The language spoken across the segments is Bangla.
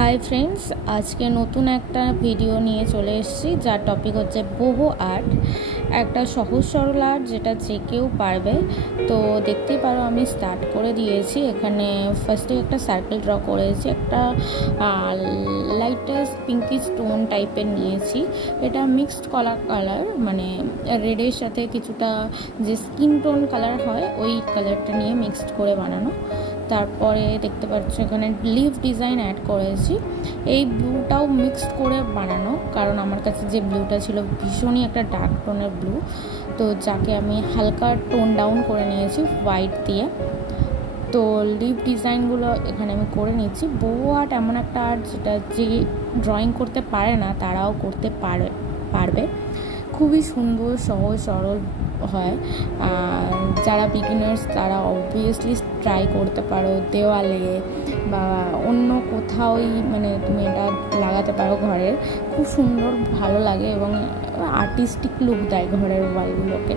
हाई फ्रेंड्स आज के नतून एक भिडियो निये चले एसेछि जार टपिक होच्छे बोहो आर्ट एक सहज सरल आर्ट जेटा जे केउ पारबे। तो देखते पारो आमी स्टार्ट करे दिएछि। एखाने फार्स्टे एक सार्केल ड्र करेछि, एक लाइटेस्ट पिंकिश टोन टाइपेर निएछि। एटा मिक्सड कलर माने रेडर साथे किछुटा जे स्किन टोन कलर हय ओई कलरटा निये मिक्सड करे बानानो। तारपरे देखते पाচ্ছ এখানে লিভ ডিজাইন অ্যাড করেছি। এই ব্লুটাও মিক্সড করে বানানো, কারণ আমার কাছে যে ব্লুটা ছিল ভীষণই একটা ডার্ক টোনের ব্লু, তো যাকে আমি হালকা টোন ডাউন করে নিয়েছি হোয়াইট দিয়ে। তো লিভ ডিজাইনগুলো এখানে আমি করে নিচ্ছি। বো আর্ট এমন একটা আর্ট যেটা যে ড্রয়িং করতে পারে না তারাও করতে পারবে। খুবই সুন্দর সহজ সরল হয়। যারা বিগিনার্স তারা অবভিয়াসলি ট্রাই করতে পারো, দেওয়ালে বা অন্য কোথাওই মানে তুমি এটা লাগাতে পারো ঘরের, খুব সুন্দর ভালো লাগে এবং আর্টিস্টিক লুক দেয় ঘরের ওয়ালগুলোকে।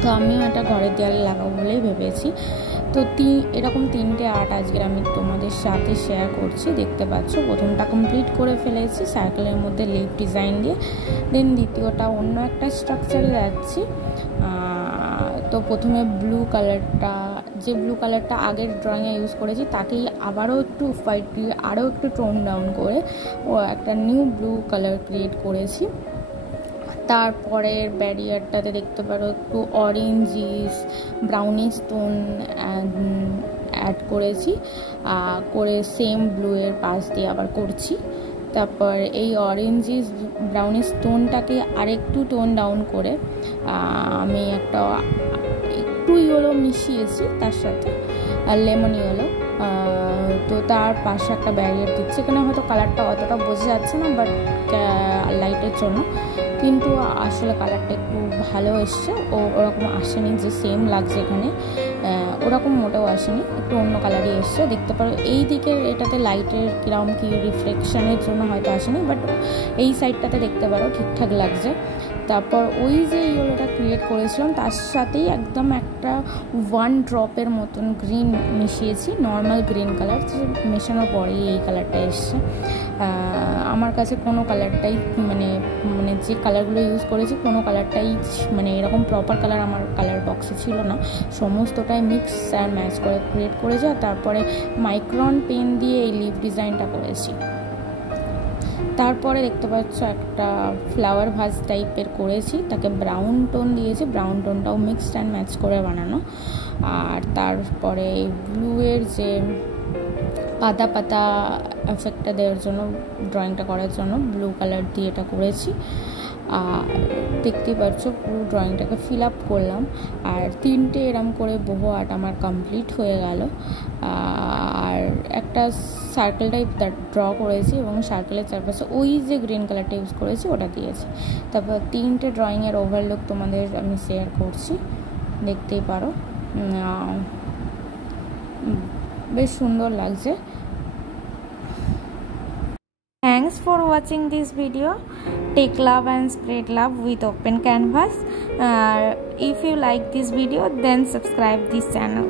তো আমিও এটা ঘরের দেওয়ালে লাগাবো বলেই ভেবেছি। তো এরকম তিনটে আর্ট আজকে আমি তোমাদের সাথে শেয়ার করছি। দেখতে পাচ্ছ প্রথমটা কমপ্লিট করে ফেলেছি সার্কেলের মধ্যে লিভ ডিজাইন দিয়ে, দেন দ্বিতীয়টা অন্য একটা স্ট্রাকচারে যাচ্ছি। তো প্রথমে ব্লু কালারটা আগের ড্রয়িংয়ে ইউজ করেছি তাকেই আবারও একটু হোয়াইট দিয়ে আরও একটু টোন ডাউন করে ও একটা নিউ ব্লু কালার ক্রিয়েট করেছি। তারপরের ব্যারিয়ারটাতে দেখতে পারো একটু অরেঞ্জিস ব্রাউনিশ টোন অ্যাড করেছি, করে সেম ব্লু এর পাশ দিয়ে আবার করছি। তারপর এই অরেঞ্জিস ব্রাউনিশ টোনটাকে আরেকটু টোন ডাউন করে আমি একটু ইয়েলো মিশিয়েছি তার সাথে, আর লেমন ইয়েলো। তো তার পাশে একটা ব্যারিয়ার দিচ্ছি। এখানে হয়তো কালারটা অতটা বোঝা যাচ্ছে না বাট লাইটের জন্য, কিন্তু আসলে কালারটা একটু ভালো এসছে। ওরকম আসেনি যে সেম লাগছে এখানে, ওরকম মোটেও আসেনি, একটু অন্য কালারই এসছে। দেখতে পারো এই দিকের এটাতে লাইটের কিরকম কি রিফ্লেকশনের জন্য হয়তো আসেনি, বাট এই সাইডটাতে দেখতে পারো ঠিকঠাক লাগছে। তারপর ওই যে ইয়েলোটা ক্রিয়েট করেছিলাম তার সাথেই একদম একটা ওয়ান ড্রপের মতন গ্রিন মিশিয়েছি, নর্মাল গ্রিন কালার, মেশানোর পরেই এই কালারটা এসছে। আমার কাছে কোনো কালারটাই মানে যে কালারগুলো ইউজ করেছি কোনো কালারটাই মানে এরকম প্রপার কালার আমার কালার বক্সে ছিল না, সমস্তটাই মিক্স আর ম্যাচ করে ক্রিয়েট করেছি। আর তারপরে মাইক্রন পেন দিয়ে এই লিভ ডিজাইনটা করেছি। তারপরে দেখতে পাচ্ছ একটা ফ্লাওয়ার ভাজ টাইপের করেছি, তাকে ব্রাউন টোন দিয়েছি, ব্রাউন টোনটাও মিক্সড অ্যান্ড ম্যাচ করে বানানো। আর তারপরে ব্লুয়ের যে পাতা পাতা এফেক্টটা দেওয়ার জন্য ড্রয়িংটা করার জন্য ব্লু কালার দিয়ে এটা করেছি। আর দেখতেই পাচ্ছ পুরো ড্রয়িংটাকে ফিল আপ করলাম। আর তিনটে এরম করে বহু আর্ট আমার কমপ্লিট হয়ে গেল। আর একটা সার্কেল টাইপ ড্র করেছি এবং সার্কেলের চারপাশে ওই যে গ্রিন কালারটা ইউজ করেছি ওটা দিয়েছি। তারপর তিনটে ড্রয়িংয়ের ওভারলুক তোমাদের আমি শেয়ার করছি, দেখতেই পারো বেশ সুন্দর লাগছে। Thanks for watching this video. Take love and spread love with open canvas. If you like this video then subscribe this channel.